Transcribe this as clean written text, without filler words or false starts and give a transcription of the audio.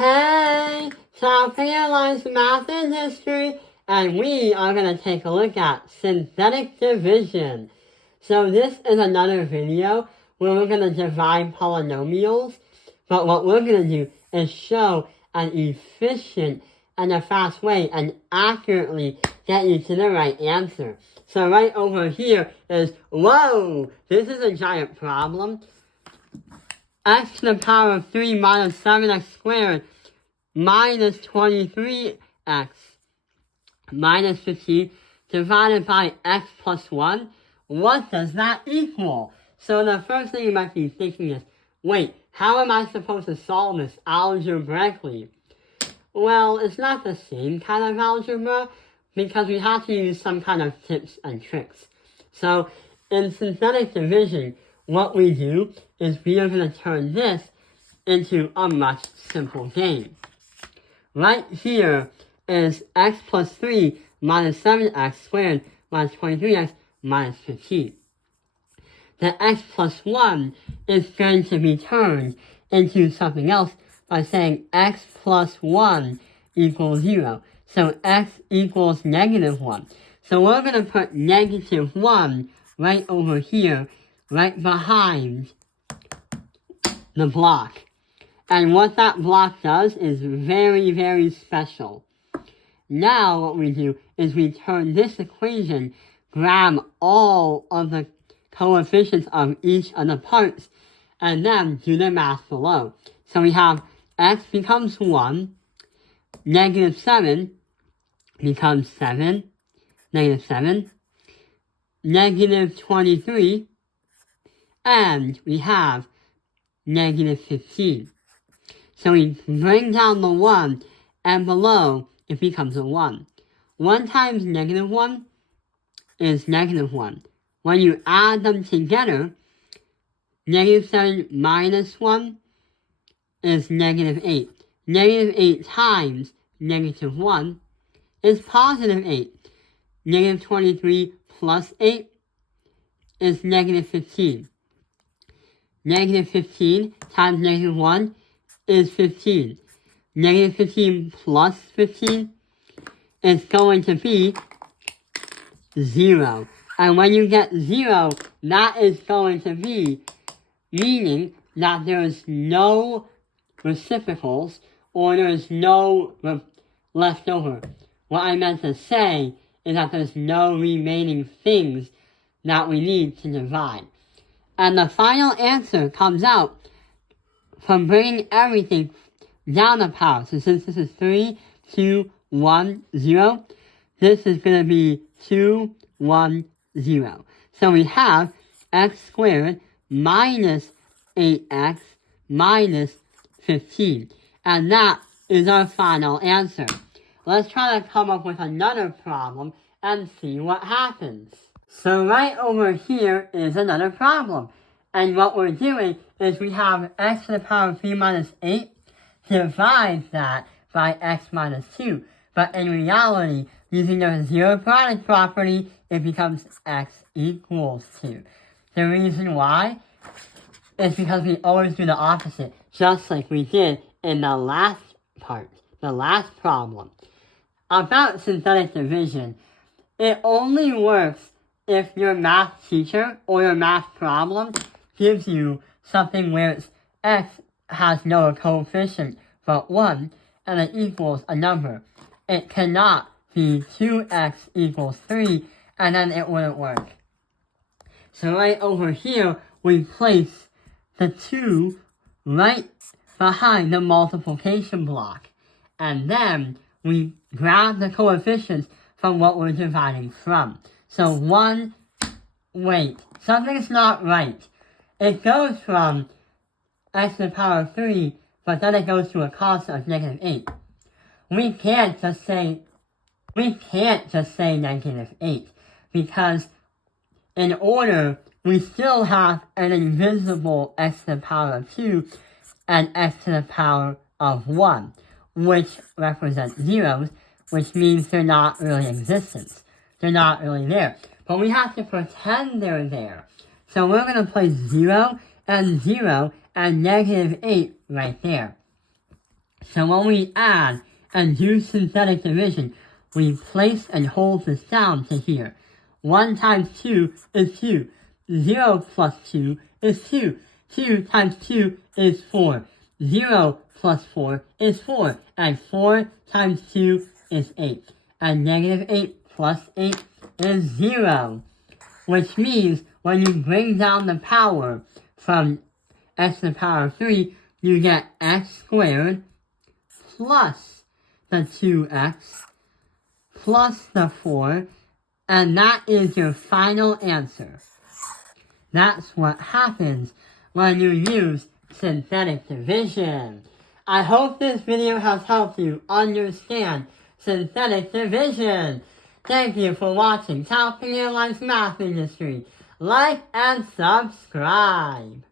Hey, so realized math and history, and we are going to take a look at synthetic division. So this is another video where we're going to divide polynomials, but what we're going to do is show an efficient and a fast way and accurately get you to the right answer. So right over here is, whoa, this is a giant problem. X to the power of 3 minus 7x squared minus 23x minus 15 divided by x plus 1. What does that equal? So the first thing you might be thinking is, wait, how am I supposed to solve this algebraically? Well, it's not the same kind of algebra because we have to use some kind of tips and tricks. So in synthetic division, what we do is we are going to turn this into a much simple game. Right here is x plus 3 minus 7x squared minus 23x minus 15. The x plus 1 is going to be turned into something else by saying x plus 1 equals 0. So x equals negative 1. So we're going to put negative 1 right over here, right behind the block. And what that block does is very, very special. Now what we do is we turn this equation, grab all of the coefficients of each of the parts, and then do the math below. So we have x becomes 1, negative 7 becomes 7, negative 7, negative 23, and we have negative 15. So we bring down the 1, and below it becomes a 1. 1 times negative 1 is negative 1. When you add them together, negative 7 minus 1 is negative 8. Negative 8 times negative 1 is positive 8. Negative 23 plus 8 is negative 15. Negative 15 times negative 1 is 15. Negative 15 plus 15 is going to be 0. And when you get 0, that is going to be meaning that there is no reciprocals or there is no left over. What I meant to say is that there's no remaining things that we need to divide. And the final answer comes out from bringing everything down the power. So since this is 3, 2, 1, 0, this is going to be 2, 1, 0. So we have x squared minus 8x minus 15. And that is our final answer. Let's try to come up with another problem and see what happens. So right over here is another problem. And what we're doing is we have x to the power of 3 minus 8 divides that by x minus 2. But in reality, using the zero product property, it becomes x equals 2. The reason why is because we always do the opposite, just like we did in the last part, the last problem. About synthetic division, it only works if your math teacher or your math problem gives you something where it's x has no coefficient but 1 and it equals a number. It cannot be 2x equals 3 and then it wouldn't work. So right over here, we place the 2 right behind the multiplication block. And then we grab the coefficients from what we're dividing from. So wait, something's not right. It goes from x to the power of 3, but then it goes to a constant of negative 8. We can't just say negative 8, because in order, we still have an invisible x to the power of 2 and x to the power of 1, which represent zeros, which means they're not really in existence. They're not really there. But we have to pretend they're there. So we're going to place 0 and 0 and negative 8 right there. So when we add and do synthetic division, we place and hold this down to here. 1 times 2 is 2. 0 plus 2 is 2. 2 times 2 is 4. 0 plus 4 is 4. And 4 times 2 is 8. And negative 8 plus 8 is 0. Which means when you bring down the power from x to the power of 3, you get x squared plus the 2x plus the 4, and that is your final answer. That's what happens when you use synthetic division. I hope this video has helped you understand synthetic division. Thank you for watching South Carolina's Math Industry. Like and subscribe.